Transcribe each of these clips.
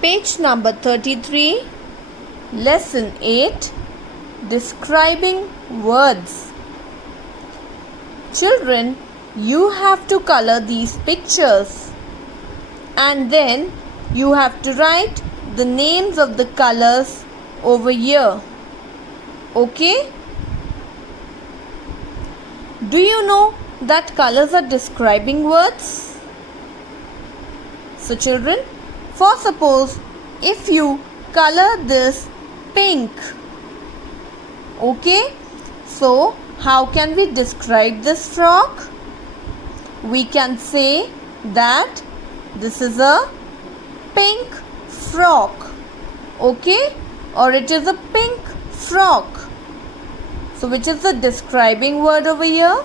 Page number 33, Lesson 8, Describing Words. Children, you have to color these pictures and then you have to write the names of the colors over here. Okay? Do you know that colors are describing words? So children, for suppose if you color this pink, okay, so how can we describe this frock? We can say that this is a pink frock, okay, or it is a pink frock. So which is the describing word over here?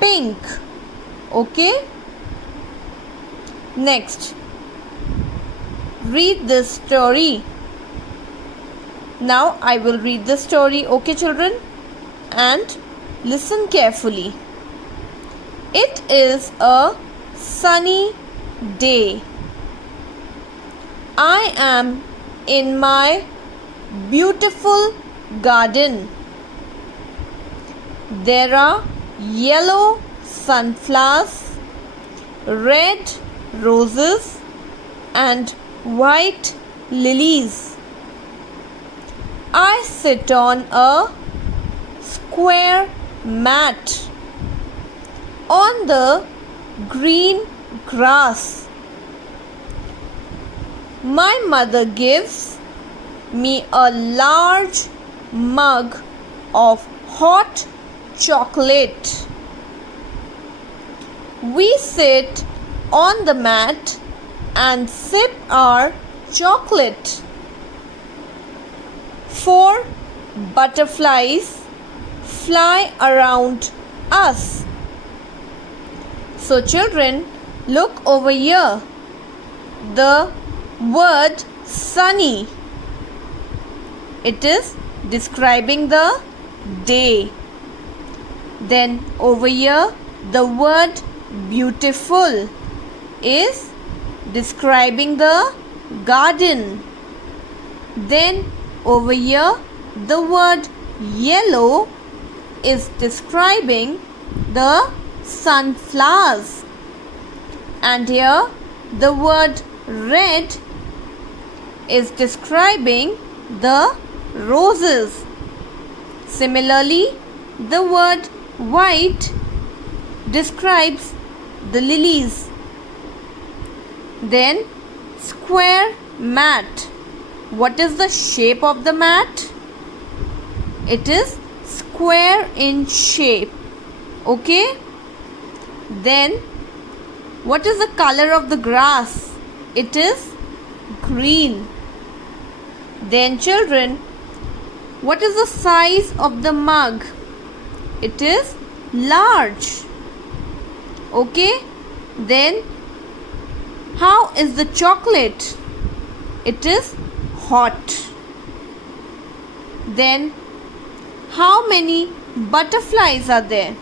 Pink, okay. Next, read this story. Now I will read the story, okay children, and listen carefully. It is a sunny day. I am in my beautiful garden. There are yellow sunflowers, red roses and white lilies. I sit on a square mat on the green grass. My mother gives me a large mug of hot chocolate. We sit on the mat and sip our chocolate. 4 butterflies fly around us. So children, look over here. The word sunny, it is describing the day. Then over here the word beautiful is describing the garden. Then over here the word yellow is describing the sunflowers, and here the word red is describing the roses. Similarly, the word white describes the lilies. Then square mat. What is the shape of the mat? It is square in shape. Okay? Then what is the color of the grass? It is green. Then children, what is the size of the mug? It is large. Okay? Then how is the chocolate? It is hot. Then how many butterflies are there?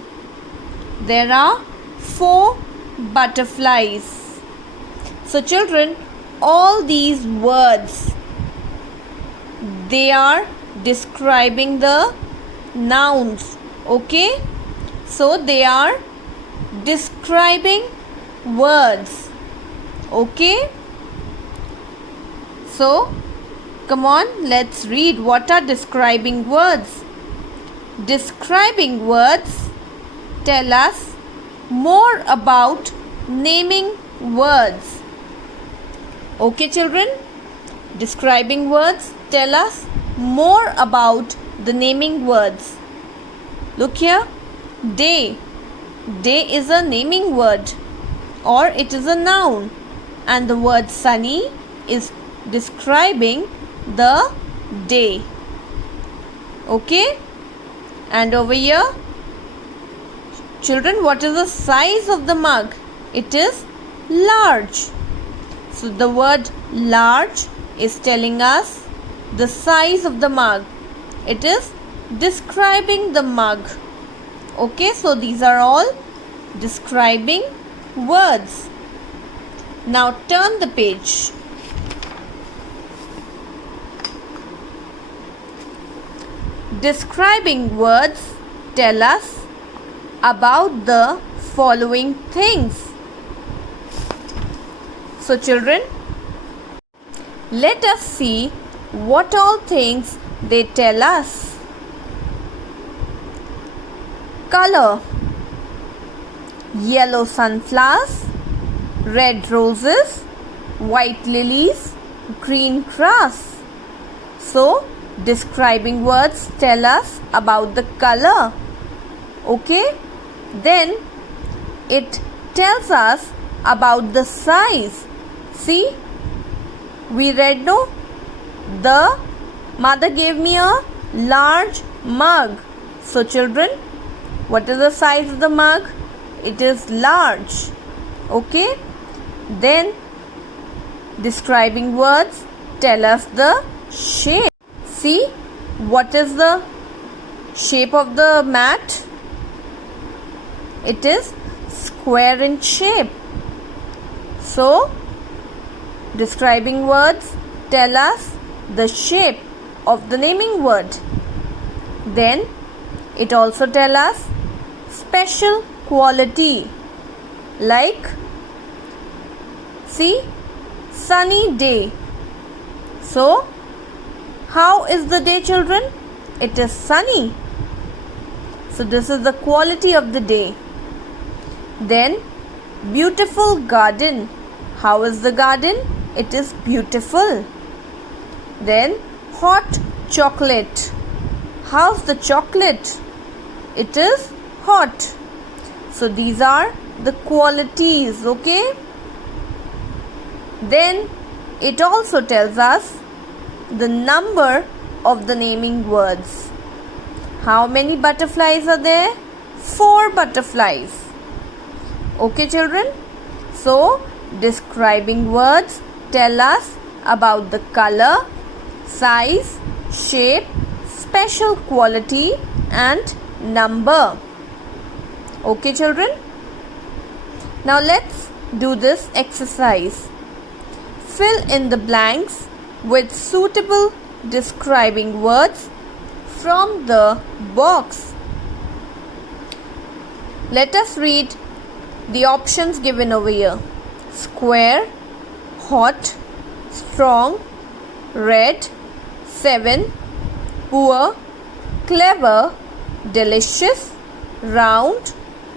There are 4 butterflies. So children, all these words, they are describing the nouns. Okay? So they are describing words. Okay? So come on, let's read what are describing words. Describing words tell us more about naming words. Okay children? Describing words tell us more about the naming words. Look here. Day. Day is a naming word or it is a noun, and the word sunny is describing the day. Okay? And over here, children, what is the size of the mug? It is large. So the word large is telling us the size of the mug. It is describing the mug. Okay, so these are all describing words. Now turn the page. Describing words tell us about the following things. So children, let us see what all things they tell us. Color: yellow sunflowers, red roses, white lilies, green grass. So, describing words tell us about the color. Okay? Then, it tells us about the size. See? We read, no? The mother gave me a large mug. So, children, what is the size of the mug? It is large. Okay? Then, describing words tell us the shape. See, what is the shape of the mat? It is square in shape. So, describing words tell us the shape of the naming word. Then, it also tell us special quality, like, see, sunny day. So, how is the day, children? It is sunny. So, this is the quality of the day. Then, beautiful garden. How is the garden? It is beautiful. Then, hot chocolate. How's the chocolate? It is hot. So, these are the qualities, okay? Then, it also tells us the number of the naming words. How many butterflies are there? 4 butterflies. Okay, children? So, describing words tell us about the color, size, shape, special quality and number. Okay, children? Now, let's do this exercise. Fill in the blanks with suitable describing words from the box. Let us read the options given over here. Square, hot, strong, red, 7, poor, clever, delicious, round,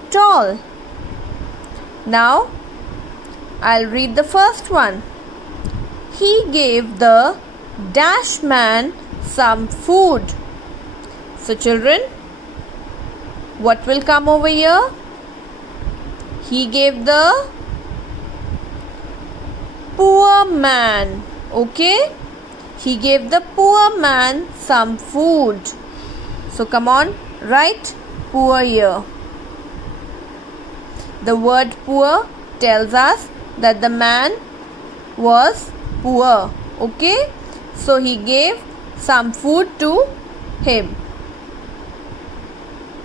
tall. Now, I'll read the first one. He gave the dash man some food. So, children, what will come over here? He gave the poor man. Okay? He gave the poor man some food. So, come on, write poor here. The word poor tells us that the man was poor. Okay? So, he gave some food to him.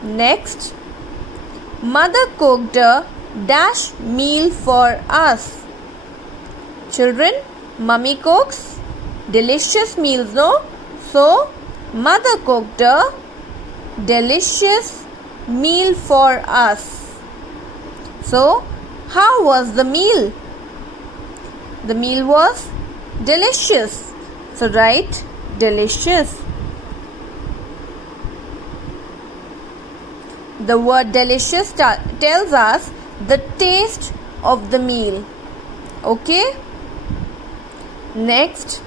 Next, mother cooked a dash meal for us. Children, mummy cooks delicious meals, no? So, mother cooked a delicious meal for us. So, how was the meal? The meal was delicious. So, write delicious. The word delicious tells us the taste of the meal. Okay? Next,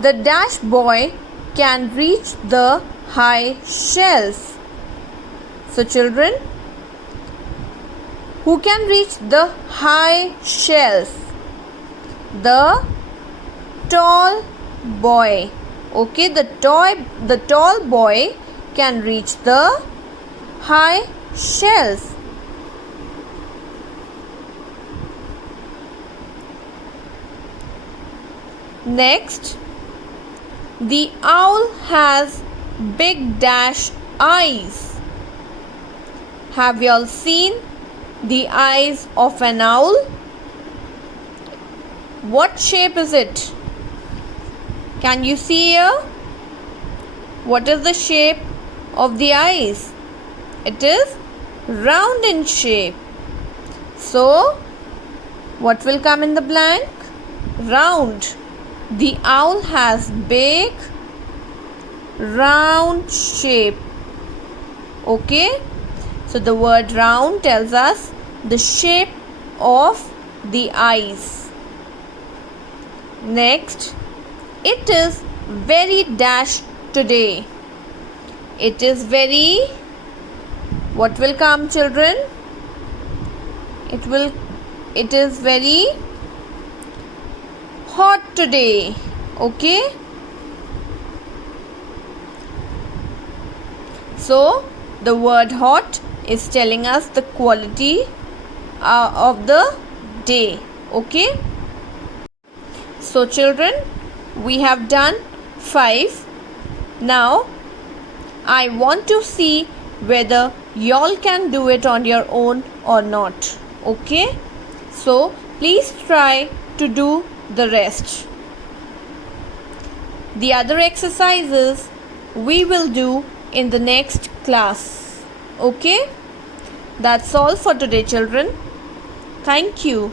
the dash boy can reach the high shelf. So, children, who can reach the high shelf? The tall boy. Okay, the tall boy can reach the high shelf. Next, the owl has big dash eyes. Have you all seen the eyes of an owl? What shape is it? Can you see here? What is the shape of the eyes? It is round in shape. So, what will come in the blank? Round. The owl has big, round shape. Okay? So, the word round tells us the shape of the eyes. Next, it is very dash today. It is very, what will come, children? It is very hot today. Okay? So, the word hot is telling us the quality of the day. Okay? So, children, we have done 5. Now, I want to see whether y'all can do it on your own or not. Okay? So, please try to do the rest. The other exercises we will do in the next class. Okay? That's all for today, children. Thank you.